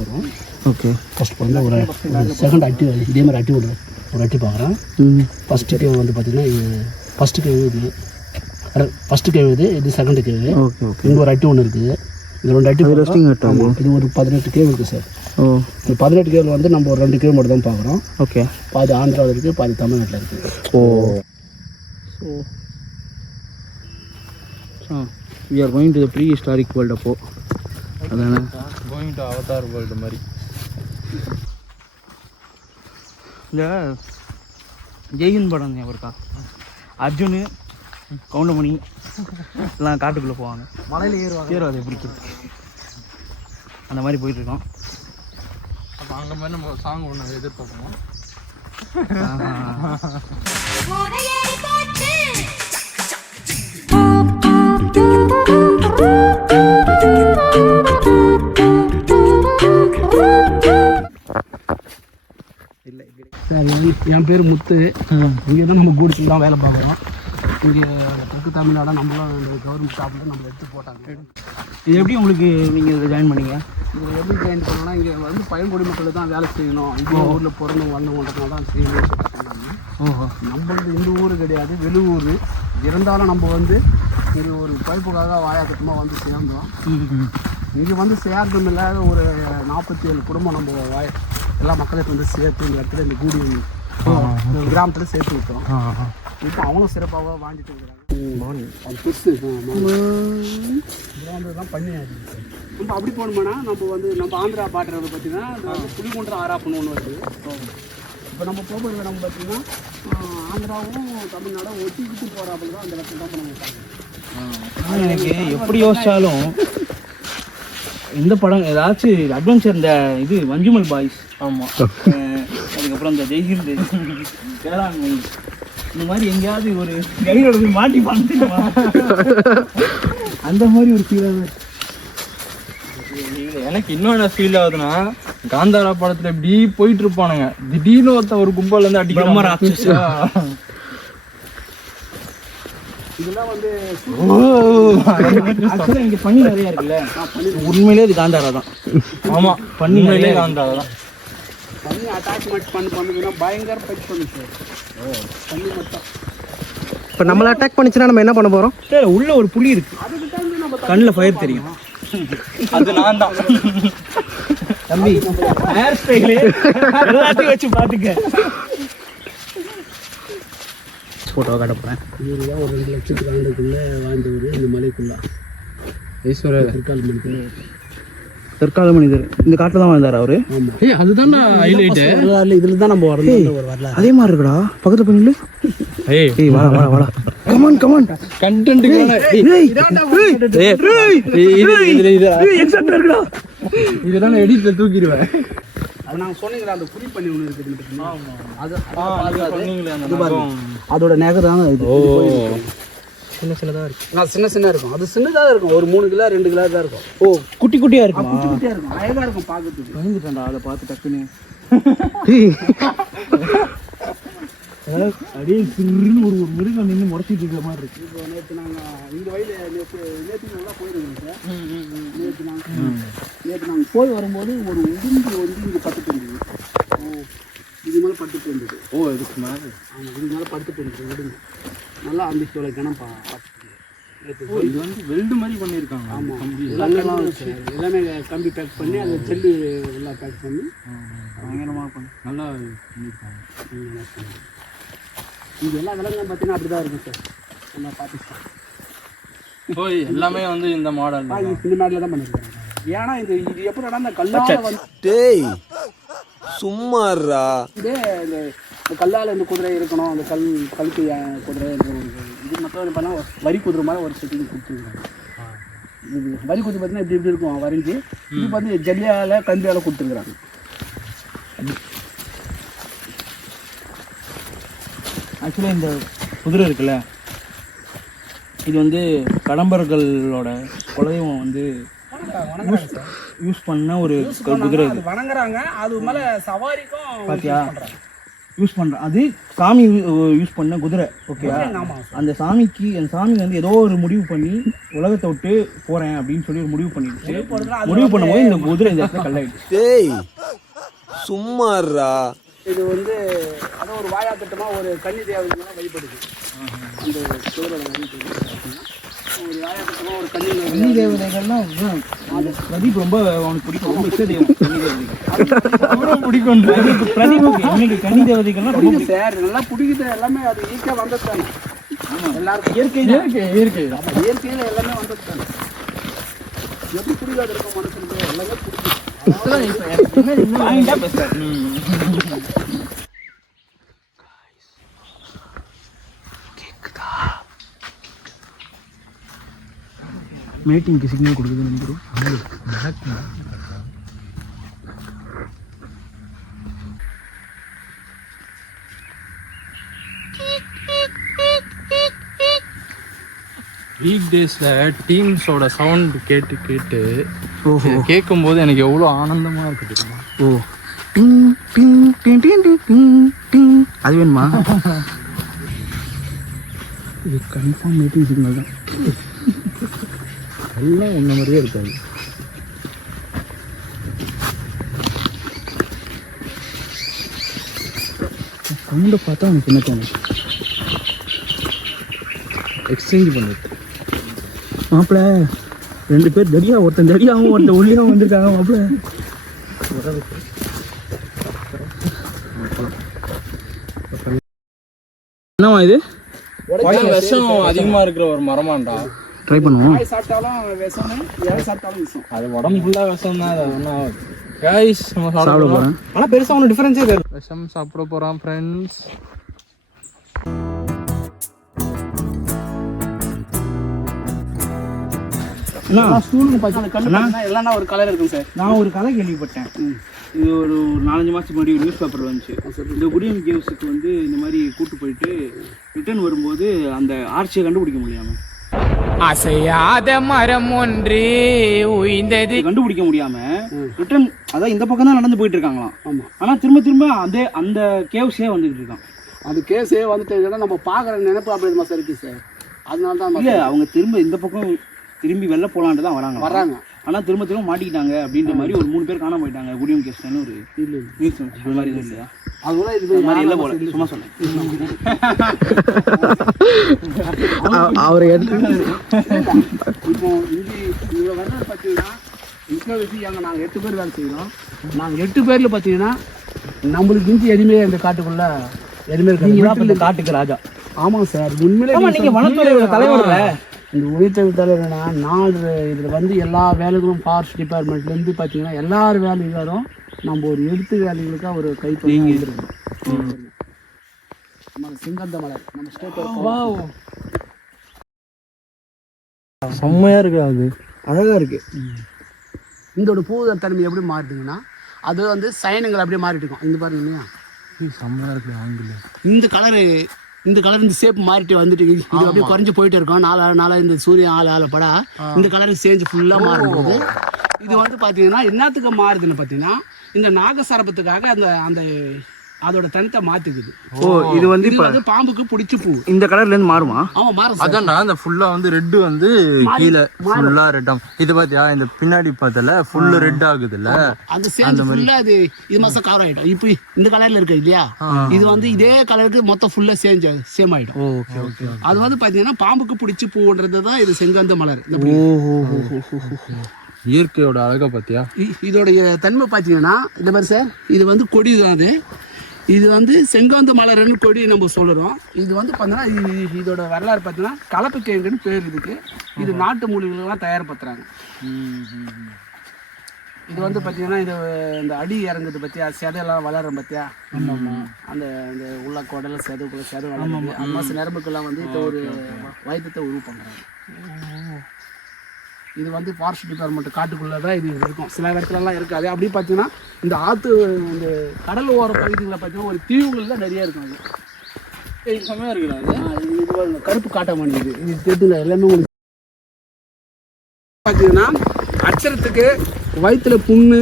வரும். Okay. First வந்து ஒரு செகண்ட் அட்டி இதே மாதிரி அட்டி ஒரு அட்டி பார்க்குறேன். ஃபஸ்ட்டு கேவ் வந்து பார்த்தீங்கன்னா ஃபஸ்ட்டு கேவ் இது ஃபஸ்ட்டு கேவ் இது செகண்ட் கேவ். Okay okay. இங்கே ஒரு அட்டி ஒன்று இருக்குது. இது 2 அட்டி ரெஸ்டிங் ஆகும். இது ஒரு 18 கேவ் இருக்குது சார். ஓ. இந்த 18 கேவில் வந்து நம்ம ஒரு 2 கேவ் மட்டும் தான் பார்க்குறோம். ஓகே. பாதி ஆந்திராவில் இருக்குது, பாதி தமிழ்நாட்டில் இருக்குது. Oh. So we are going to the prehistoric world அப்போ அதானே going to avatar world மாதிரி. இந்த ஜெயின் படம் ஞாபகம் இருக்கா? அர்ஜுனு கவுண்டமணி எல்லாம் காட்டுக்குள்ளே போவாங்க, மலையில் ஏறுவாது பிடிக்கிறது. அந்த மாதிரி போயிட்டுருக்கோம். அப்போ அங்கே மாதிரி நம்ம சாங் ஒன்று எதிர்பார்க்கணும். சார் என் பேர் முத்து. இங்கே தான் நம்ம கூடிச்சு தான் வேலை பார்க்குறோம். இங்கே தெற்கு தமிழ்நாடு நம்மளும் இந்த கவர்மெண்ட் ஸ்டாஃபில் நம்மளை எடுத்து போட்டாங்க. இது எப்படி உங்களுக்கு நீங்கள் இதில் ஜாயின் பண்ணீங்க? இது எப்படி ஜாயின் பண்ணோன்னா இங்கே வந்து பழங்குடி மக்கள் தான் வேலை செய்யணும், இந்த ஊரில் பிறந்து வந்தவங்கன்றதுனால தான் செய்யணும்னு சொல்லி சொன்னாங்க. ஓஹோ. நம்மளுக்கு இந்த ஊர் கிடையாது, வெளியூர். இருந்தாலும் நம்ம வந்து இது ஒரு பைப்புக்காக வாயாக்கட்டமாக வந்து சேர்ந்தோம். இங்கே வந்து சேர்ந்ததும் இல்லாத ஒரு 47 குடும்பம் நம்ம எல்லா மக்களுக்கு வந்து சேர்த்து இந்த இடத்துல இந்த கூடி கிராமத்தில் சேர்த்து விட்டோம். இப்போ அவங்களும் சிறப்பாக வாழ்ந்துட்டு இருக்கிறாங்க. அது புதுசு தான் பண்ணி நம்ம அப்படி போகணுமானா நம்ம வந்து நம்ம ஆந்திரா பாட்டுறது பார்த்தீங்கன்னா புலிகுன்றம் ஆராப்பன்னு ஒன்று வருது. இப்போ நம்ம போகிறது நம்ம பார்த்தீங்கன்னா ஆந்திராவும் தமிழ்நாடும் ஒட்டிக்கிட்டு போகிறாப்புல தான் அந்த இடத்துல தான் பண்ண மாட்டாங்க. எனக்கு எப்படி யோசிச்சாலும் இந்த படம் ஏதாச்சும் அட்வென்ச்சர், இந்த இது மஞ்சுமல் பாய்ஸ், ஆமாம், அதுக்கப்புறம் இந்த ஜெய்ஹிந்த், வேளாண்மை, இந்த மாதிரி எங்கேயாவது ஒரு கையோட போய் மாட்டி பாங்க அந்த மாதிரி ஒரு ஃபீலாக. எனக்கு இன்னும் என்ன ஃபீல் ஆகுதுன்னா, காந்தாரா படத்துல இப்படி போயிட்டு இருப்பானுங்க, திடீர்னு ஒருத்த ஒரு கும்பல் வந்து அடிக்கிற இதெல்லாம் வந்து இங்கே பண்ணி நிறையா இருக்குல்ல, உண்மையிலே இது காந்தாரா தான். ஆமா, பண்ணி நிறைய காந்தாரா தான். பண்ணி அட்டாச்மெண்ட் பண்ணுதுன்னா பயங்கர ஃபைட் பண்ணு சார். பண்ணி மட்டும் இப்போ நம்மளை அட்டாக் பண்ணிச்சுன்னா நம்ம என்ன பண்ண போகிறோம்? உள்ள ஒரு புலி இருக்கு, கண்ணில் ஃபயர் தெரியும். அது நான் தான் தம்பி, ஹேர் ஸ்டைலு எல்லாத்தையும் வச்சு பார்த்துக்க. ஃபோட்டோ காட்ட போகிறேன். இதுதான் ஒரு 2 லட்சத்துக்கு ஆண்டுக்குள்ளே வாழ்ந்தவர் இந்த மலைக்குள்ளே ஈஸ்வரர் தற்கால மனிதர். இந்த காட்டில் தான் வாழ்ந்தார் அவரு. ஆமாம், அதுதான் ஹைலைட்டு. இதில் தான் நம்ம வரல. அதே மாதிரி இருக்குடா, பக்கத்தில் பண்ணிடு. ஏய் வாடா வாடா வாடா, கமான் கமான். கண்டென்ட் இதெல்லாம் எடிட்ல தூக்கிடுவேன். அது நாங்கள் சொன்னீங்களா, அந்த புலி பண்ணி ஒன்று இருக்குது, அதோட நகை தான் இது. சின்ன சின்னதாக இருக்கும். சின்ன இருக்கும். அது சின்னதாக இருக்கும், ஒரு 3 கிலோ 2 கிலோ தான் இருக்கும். ஓ, குட்டி குட்டியாக இருக்கும். குட்டி குட்டியாக இருக்கும், அழகாக இருக்கும் பார்க்கறதுக்கு. பயந்துட்டேன்டா அதை பார்த்து டக்குன்னு. அப்படியே சிறுன்னு ஒரு மிருகம் நின்று முடச்சிட்டு இருக்கிற மாதிரி இருக்கு. இப்போ நேற்று நாங்கள் இந்த வயலில் நேற்று நல்லா போயிருக்கோம் சார். நேற்று நாங்கள் போய் வரும்போது ஒரு உடும்பு வந்து இங்கே பட்டுட்டு இருந்தது. இது மேலே பட்டுட்டு இருந்தது. ஓ, இதுக்கு மேலே? ஆமாம், இது மேலே படுத்துட்டு இருந்தது உடும்பு. நல்லா அந்த சோலை கணம் பார்த்துட்டு. இது வந்து வெல்டு மாதிரி பண்ணியிருக்காங்க. ஆமாம், எல்லாமே கம்பி பேக் பண்ணி அதை ஜெல்லு எல்லாம் பேக் பண்ணி பயங்கரமாக பண்ணி நல்லா பண்ணியிருக்காங்க. இது எல்லா விலங்குகளும் பார்த்தீங்கன்னா அப்படி தான் இருக்கும் சார். நல்லா பார்த்துக்கலாம். இப்போ எல்லாமே வந்து இந்த மாடல் இந்த மாடலில் தான் பண்ணியிருக்காங்க. ஏன்னா இது எப்படி அந்த கல்லால் வந்து டேய் சும்மாறா, இதே இந்த கல்லால் இந்த குதிரை இருக்கணும், அந்த கழுத்து குதிரை இருக்கணும். இது மட்டும் பண்ணால் வரி குதிரை மாதிரி ஒரு செட்டிங் கொடுத்துருக்காங்க. இது வரி குதிரை பார்த்தீங்கன்னா இப்படி இருக்கும் வரைஞ்சி. இது வந்து ஜல்லியால் கம்பியால் கொடுத்துருக்குறாங்க. ஆக்சுவலாக இந்த குதிரை இருக்குல்ல, இது வந்து கடம்பர்களோட குலதெய்வம் வந்து யூஸ் பண்ண ஒரு குதிரை. வணங்குறாங்க, அது மேலே சவாரிக்கும் பார்த்தியா? யூஸ் பண்ணுறேன். அது சாமி யூஸ் பண்ண குதிரை. ஓகே, அந்த சாமிக்கு வந்து ஏதோ ஒரு முடிவு பண்ணி உலகத்தை விட்டு போகிறேன் அப்படின்னு சொல்லி ஒரு முடிவு பண்ணிடுச்சு. முடிவு பண்ணும்போது இந்த குதிரை இந்த இடத்துல கல்லாயிடுச்சு. டேய் சும்மாறா. இது வந்து அதான் ஒரு வாயா திட்டமாக ஒரு கன்னி தேவதைலாம் வழிபடுது. அந்த குதிரை ஒரு வாயா திட்டமாக ஒரு கன்னி தேவதைகள்லாம் அது பிரதீப் ரொம்ப அவனுக்கு பிடிக்கும். ரொம்ப இஷ்ட தெய்வம் கன்னி தேவதைகள் பிடிக்கும். பிரதீப் இன்னைக்கு கன்னி தேவதைகள்லாம் பிடிக்கும் சார். நல்லா பிடிக்குது. எல்லாமே அது ஈஸியாக வந்தது தானே. எல்லாருக்கும் இயற்கையில் எல்லாமே வந்தது தானே. எப்படி பிடிக்காது இருக்கும் மனசுக்கு? எல்லாமே பிடிக்கும். மேட்டிங்க்கு சிக்னல் கொடுக்குது நினைக்கிறோம். வீக் டேஸில் டீம்ஸோட சவுண்ட் கேட்டு கேட்கும்போது எனக்கு எவ்வளோ ஆனந்தமாக இருக்குது தெரியுமா? ஓ, டிங் டிங் டிங் டிங் டிங் டிங் டிங். அது வேணுமா? இது கன்ஃபார்ம் மீட்டிங் சிக்னல் தான். எல்லாம் ஒன்று மாதிரியே இருக்காது. சவுண்டை பார்த்தா எனக்கு என்ன தோணும்? எக்ஸ்சேஞ்ச் பண்ணிட்டு மாப்பிள்ள 2 பேர் தடியா, ஒருத்தன் தடியாகவும் ஒருத்தன் ஒல்லியாகவும் வந்திருக்காங்க மாப்பிள்ள. என்னவா இது? விஷம் அதிகமாக இருக்கிற ஒரு மரமாண்டா. ட்ரை பண்ணுவோம். சாப்பிட்டாலும் விஷம், இலை சாப்பிட்டாலும் விஷம். அது உடம்பு ஃபுல்லாக விஷம் தான். அது ஒன்றும் ஆகாது. கைஸ், நம்ம சாப்பிட சாப்பிட போகிறேன். ஆனால் பெருசாக ஒன்றும் டிஃப்ரென்ஸே தெரியும். விஷம் சாப்பிட போகிறோம் ஃப்ரெண்ட்ஸ். ஸ்கூலுக்கு பார்த்தீங்கன்னா எல்லாம் ஒரு கலர் இருக்கும் சார். நான் ஒரு கதை கேள்விப்பட்டேன். இது ஒரு 4-5 மாதத்துக்கு முன்னாடி நியூஸ் பேப்பரில் வந்துச்சு. இந்த குடியம் கேவ்ஸுக்கு வந்து இந்த மாதிரி கூட்டு போயிட்டு ரிட்டர்ன் வரும்போது அந்த ஆர்ச்சியை கண்டுபிடிக்க முடியாமல், அசையாத மரம் ஒன்று உயிர்ந்தது கண்டுபிடிக்க முடியாம ரிட்டர்ன், அதான் இந்த பக்கம் தான் நடந்து போயிட்டு இருக்காங்களாம். ஆமாம். ஆனால் திரும்ப அந்த கேவ்ஸே வந்துட்டு இருக்கான். அது கேஸே வந்துட்டு நம்ம பார்க்குற நினைப்பு அப்படி மாதிரி இருக்குது சார். அதனால தான் இல்லை, அவங்க திரும்ப இந்த பக்கம் திரும்பி வெளில போகலான்ட்டு தான் வராங்க. ஆனால் திரும்ப மாட்டிக்கிட்டாங்க அப்படின்ற மாதிரி ஒரு 3 பேர் காணாம போயிட்டாங்க. குடியம் கேஸ்ன்னு ஒரு நியூஸ் அது மாதிரி எதுவும் இல்லையா? அதுதான் இது மாதிரி இல்லை போல, சும்மா சொன்னேன். அவர் இப்போ இவ்வளோ வரலாறு பார்த்தீங்கன்னா இன்னொரு விஷயம், நாங்கள் 8 பேர் வேலை செய்கிறோம். நாங்கள் 8 பேரில் பார்த்தீங்கன்னா நம்மளுக்கு இஞ்சி எதுவுமே இந்த காட்டுக்குள்ள எதுவுமே இருக்காது. காட்டுக்கு ராஜா. ஆமாம் சார், உண்மையிலே நீங்கள் வனத்துறையோட தலைவர். இந்த உயிர்த்தல் தலைவர்னா நான் இதில் வந்து எல்லா வேலைகளும் ஃபாரஸ்ட் டிபார்ட்மெண்ட்லேருந்து பார்த்தீங்கன்னா எல்லார் வேலைகளும் நம்ம ஒரு எடுத்து வேலைகளுக்காக ஒரு கைப்பற்றி வந்துருக்கோம். நம்ம சிங்கந்த மலர் நம்ம ஸ்டேட் செம்மையாக இருக்குது. அது அழகாக இருக்குது. இதோட பூதல் தன்மை எப்படி மாறிட்டுங்கன்னா அது வந்து சயனங்கள் அப்படியே மாறிட்டு இருக்கும். இந்த பாருங்க இல்லையா, செம்மையாக இருக்குது. ஆங்கிலம் இந்த கலர் இந்த ஷேப் மாறிட்டு வந்துட்டு இது அப்படியே குறைஞ்சி போயிட்டு இருக்கோம். நாலா இந்த சூரியன் ஆள படா இந்த கலருக்கு சேஞ்ச் ஃபுல்லாக மாறும்போது இது வந்து பார்த்தீங்கன்னா என்னத்துக்கு மாறுதுன்னு பார்த்தீங்கன்னா இந்த நாகசரபத்துக்காக அந்த அதோட தனித்தை மாத்துக்குது. ஓ, இது வந்து பாம்புக்கு பிடிச்சி பூ இந்த கலர்ல இருந்து மாறுமா? ஆமா, மாறும். அதான்டா, இந்த ஃபுல்லா வந்து ரெட் வந்து கீழே ஃபுல்லா ரெட்டாம். இது பாத்தியா, இந்த பின்னாடி பார்த்தல ஃபுல் ரெட் ஆகுதுல்ல, அந்த சேஞ்ச் ஃபுல்லா இது மாசம் கவர் ஆயிடும். இப்போ இந்த கலர்ல இருக்கு இல்லையா, இது வந்து இதே கலருக்கு மொத்தம் ஃபுல்லா சேம் ஆயிடும். Okay okay. அது வந்து பாத்தீங்கன்னா பாம்புக்கு பிடிச்சி பூன்றது தான் இது செங்கந்த மலர். இயற்கையோட அழகா பாத்தியா. இதோடைய தன்மை பார்த்தீங்கன்னா இந்த மாதிரி சார், இது வந்து கொடி தான். இது வந்து செங்காந்த மலர்னு கொடி நம்ம சொல்கிறோம். இது வந்து பார்த்தீங்கன்னா இதோட வரலாறு பார்த்தீங்கன்னா கலப்பு கேங்குன்னு பேர் இதுக்கு. இது நாட்டு மூலிகைகள்லாம் தயார்படுத்துகிறாங்க. இது வந்து பார்த்தீங்கன்னா இது இந்த அடி இறங்குது பற்றியா, செதையெல்லாம் வளரும் பற்றியா, அந்த இந்த உள்ள குடல செதுக்குள்ள செதை வளருது. அந்த மாதிரி நரம்புக்கெல்லாம் வந்து இப்போ ஒரு வைத்தியத்தை உருவு பண்ணுறாங்க. இது வந்து ஃபாரஸ்ட் டிபார்ட்மெண்ட் காட்டுக்குள்ளே தான் இது இருக்கும். சில இடத்துலலாம் இருக்காது. அப்படி பார்த்தீங்கன்னா இந்த ஆற்று இந்த கடல் ஓர பகுதிகளில் பார்த்தீங்கன்னா ஒரு தீவுகளில் நிறைய இருக்கும். அது செம்மையாக இருக்குது. இது கருப்பு காட்டமணி. இது தெரியுதுல எல்லாமே உங்களுக்கு பார்த்தீங்கன்னா அச்சரத்துக்கு வயிற்றுல புண்ணு,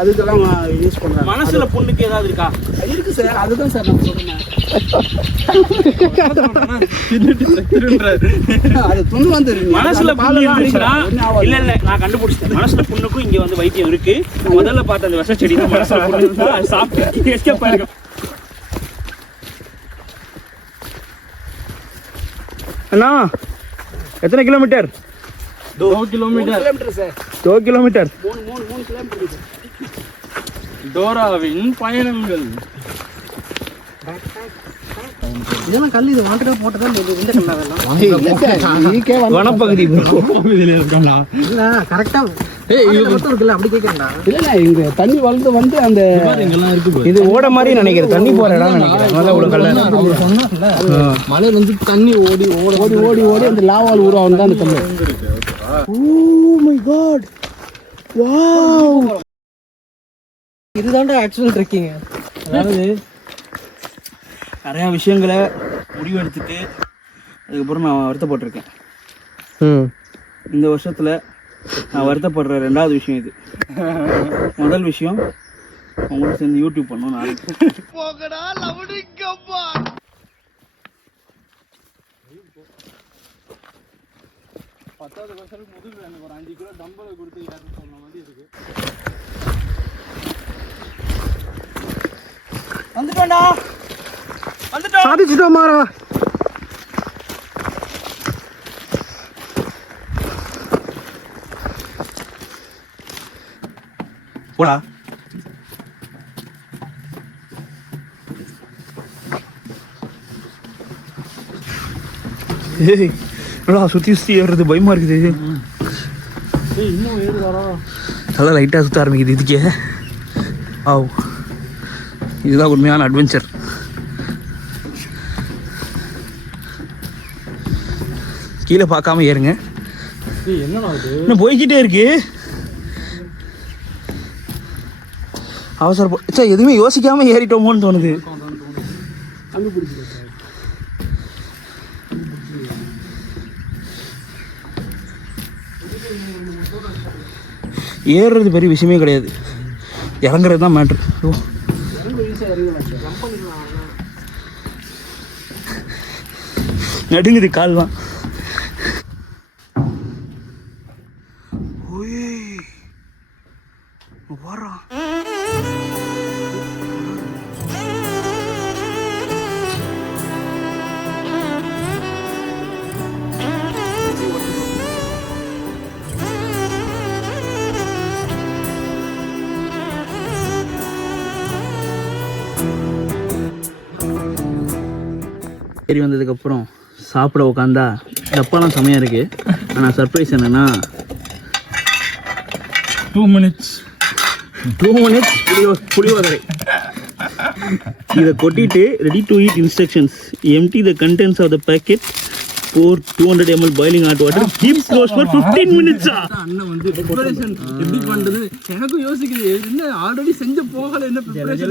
அதுக்கெல்லாம் யூஸ் பண்ணுறாங்க. மனசுல புண்ணுக்கு ஏதாவது இருக்கா? இருக்கு சார், அதுதான் சார் நான் சொல்றேன். அது துணி வந்து மனசுல புண்ணு இருந்துச்சுன்னா இல்ல நான் கண்டுபிடிச்சேன். மனசுல புண்ணுக்கும் இங்க வந்து வைத்தியம் இருக்கு. முதல்ல பார்த்த அந்த விஷ செடி தான் மனசுல புண்ணு இருந்தா அது சாப்பிட்டு எஸ்கேப் ஆயிருக்கும். அண்ணா எத்தனை kilometre? 2 kilometre kilometre sir. 2 kilometre. 3 kilometre. டோராவின் பயணங்கள். இதெல்லாம் கல் இது வாங்கிட்டா போட்டதா இந்த கல்லாவெல்லாம் வனப்பகுதி இல்ல கரெக்டா இருக்குல்ல அப்படி கேட்கறா. இல்ல இங்க தண்ணி வளர்ந்து வந்து அந்த இங்கெல்லாம் இருக்கு. இது ஓட மாதிரி நினைக்கிறேன். தண்ணி போற இடம் நினைக்கிறேன். அதான் இவ்வளவு கல்ல மலையில வந்து தண்ணி ஓடி ஓடி ஓடி ஓடி அந்த லாவால் உருவாகும் தான் அந்த கல்லு. ஓ மை காட், வாவ், இதுதான்டா ஆக்சுவல் ட்ரெக்கிங். அதாவது நிறையா விஷயங்களை முடிவெடுத்துட்டு அதுக்கப்புறம் நான் வருத்தப்பட்டிருக்கேன். இந்த வருஷத்தில் நான் வருத்தப்படுற 2வது விஷயம் இது. முதல் விஷயம் அவங்களோட சேர்ந்து யூடியூப் பண்ணணும் நான். வந்துட்டோம்டா, வந்துட்டோம். சாதிச்சிட்டோம் மாறா. போடா. ஏய் என்னடா சுற்றி சுற்றி ஏறுறது பயமாக இருக்குது. இன்னும் ஏது வரா. தலை லைட்டாக சுற்ற ஆரம்பிக்குது. இதுக்கே ஆவ், இதுதான் உண்மையான அட்வென்ச்சர். கீழே பார்க்காம ஏறுங்க. என்னடா இது? இன்னும் போய்கிட்டே இருக்கு. அவசர எதுவுமே யோசிக்காம ஏறிட்டோமோன்னு தோணுது. ஏறுறது பெரிய விஷயமே கிடையாது, இறங்குறது தான் மேட்ரு. நடுங்குது கால் தான். வரான் ஏறி வந்ததுக்கப்புறம் சாப்பிட உட்காந்தா டப்பாலாம் செமையாக இருக்குது. ஆனால் சர்ப்ரைஸ் என்னென்னா 2 minutes புளியோதரை. இதை கொட்டிட்டு ready to eat instructions. Empty the contents of the packet, pour 200 ml boiling hot water, keep close for 15 minutes. அண்ணன் வந்து ப்ரிப்பரேஷன் எப்படி பண்றது எனக்கும் யோசிக்குது. என்ன ஆல்ரெடி செஞ்சு போகல, என்ன ப்ரிப்பரேஷன்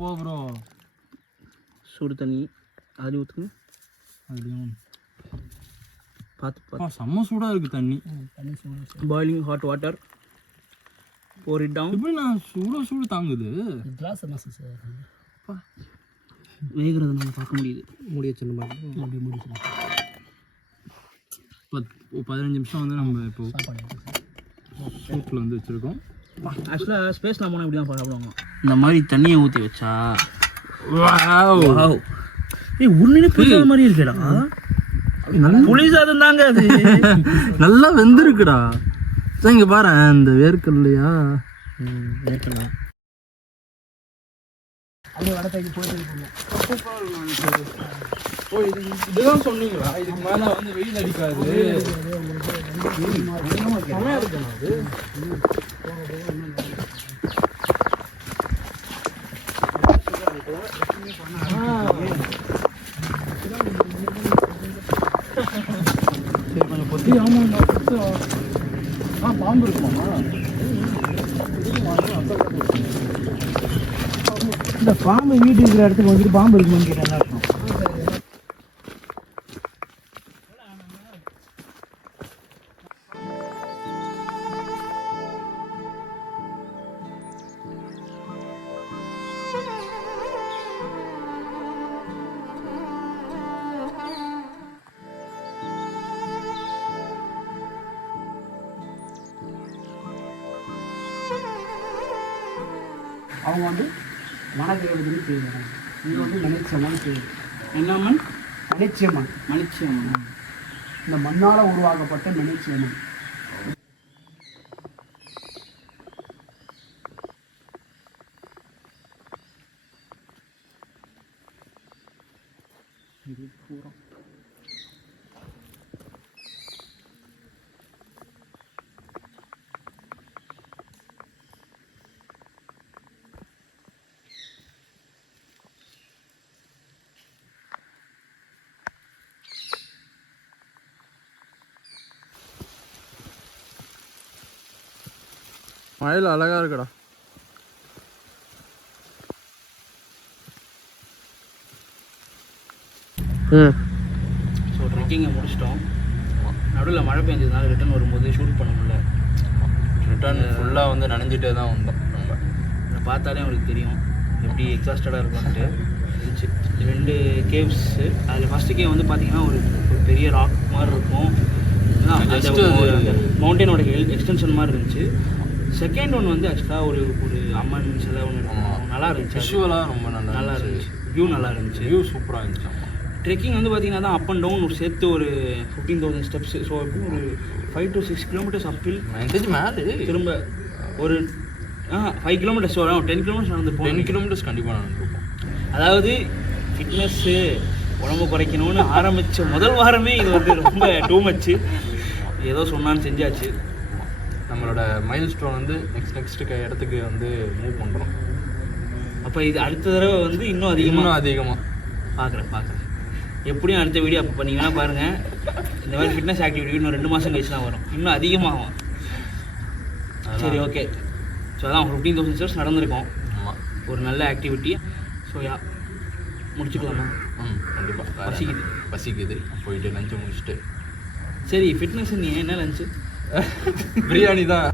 போ ப்ரோ. சுடு தண்ணி அது ஊற்றுங்க. அப்படியும் பார்த்து செம்ம சூடா இருக்கு தண்ணி. Boiling hot water, pour it down. எப்படி நான் சூடு தாங்குது? கிளாஸ் என்ன சார் வேகிறது நம்ம பார்க்க முடியுது. முடிய சொன்ன அப்படியே முடிச்சு 15 நிமிஷம் வந்து நம்ம இப்போ சூப்பில் வந்து வச்சுருக்கோம். ஆக்சுவலாக ஸ்பேஸ்லாம் போனால் இப்படி தான் சாப்பிடுவாங்க. இந்த மாதிரி தண்ணியை ஊற்றி வச்சா உண்மையிலே புளிசாத மாதிரி இருக்குடா. புளி சாதம் தாங்க அது. நல்லா வெந்திருக்குடா. இங்கே பாரு இந்த வேர்க்கல்லையா வேர்க்கல்ல அப்படியே வடத்தைக்கு போயிட்டு இதுதான் சொன்னீங்களா? இதுக்கு மேலே வந்து வெயில் அடிக்காது. சரி கொஞ்சம் பொத்தி. ஆமாம் பாம்பு இருக்குமாமா? இந்த பாம்பு வீட்டு இருக்கிற இடத்துக்கு வந்துட்டு பாம்பு இருக்குமான்னு கேட்டேன். அர்த்தம் அவங்க வந்து மனதேவதைன்னு செய்வாங்க. இது வந்து மணிச்சியம்மன் பேர். என்ன மண்? மணிச்சியம்மன். மணிச்சியம்மன். இந்த மண்ணால் உருவாக்கப்பட்ட மணிச்சியம்மன். இது பூரா மழையில் அழகா இருக்குடா. ஸோ ட்ரெக்கிங்கை முடிச்சிட்டோம். நடுவில் மழை பெஞ்சதுனால ரிட்டர்ன் வரும்போது ஷூட் பண்ண முடியல. ரிட்டர்ன் ஃபுல்லாக வந்து நனைஞ்சிட்டே தான் வந்தோம். நம்ம இதை பார்த்தாலே உங்களுக்கு தெரியும் எப்படி எக்ஸாஸ்டடாக இருக்கும்ட்டு இருந்துச்சு. 2 கேவ்ஸு. அதில் ஃபஸ்ட்டு கேவ் வந்து பார்த்தீங்கன்னா ஒரு பெரிய ராக் மாதிரி இருக்கும். அந்த மவுண்டனோட எக்ஸ்டென்ஷன் மாதிரி இருந்துச்சு. செகண்ட் ஒன் வந்து ஆக்சுவலாக ஒரு அம்மன் சிலை ஒன்று இருக்கும். நல்லா இருந்துச்சு. விஷுவலாக ரொம்ப நல்லா இருந்துச்சு. வியூ நல்லா இருந்துச்சு. வியூ சூப்பராக இருந்துச்சு. ட்ரெக்கிங் வந்து பார்த்தீங்கன்னா தான் அப் அண்ட் டவுன் ஒரு சேர்த்து ஒரு 15,000 ஸ்டெப்ஸ். ஸோ எப்படி ஒரு 5 to 6 கிலோமீட்டர்ஸ் அப்பில் மேலே திரும்ப ஒரு 5 கிலோமீட்டர்ஸ் வரும். 10 கிலோமீட்டர்ஸ் நடந்து 10 கிலோமீட்டர்ஸ் கண்டிப்பாக நடந்துருப்போம். அதாவது ஃபிட்னஸ்ஸு உடம்பு குறைக்கணும்னு ஆரம்பித்த முதல் வாரமே இது வந்து ரொம்ப டூ மச்சு. ஏதோ சொன்னான்னு செஞ்சாச்சு. நம்மளோட மைல் ஸ்டோன் வந்து நெக்ஸ்ட் இடத்துக்கு வந்து மூவ் பண்ணுறோம். அப்போ இது அடுத்த தடவை வந்து இன்னும் அதிகமாக பார்க்குறேன். எப்படியும் அடுத்த வீடியோ அப்போ பண்ணிங்கன்னா பாருங்கள். இந்த மாதிரி ஃபிட்னஸ் ஆக்டிவிட்டி இன்னும் 2 மாதம் கழிச்சு தான் வரும். இன்னும் அதிகமாகும். சரி, ஓகே. ஸோ அதான் 15,000 ஸ்டெப்ஸ் நடந்திருக்கோம். ஆமாம், ஒரு நல்ல ஆக்டிவிட்டி. ஸோ முடிச்சுக்கலாமா? கண்டிப்பாக. பசிக்குது. போயிட்டு லஞ்சை முடிச்சுட்டு. சரி, ஃபிட்னஸ் நீ என்ன லஞ்சு? பிரியாணி தான்.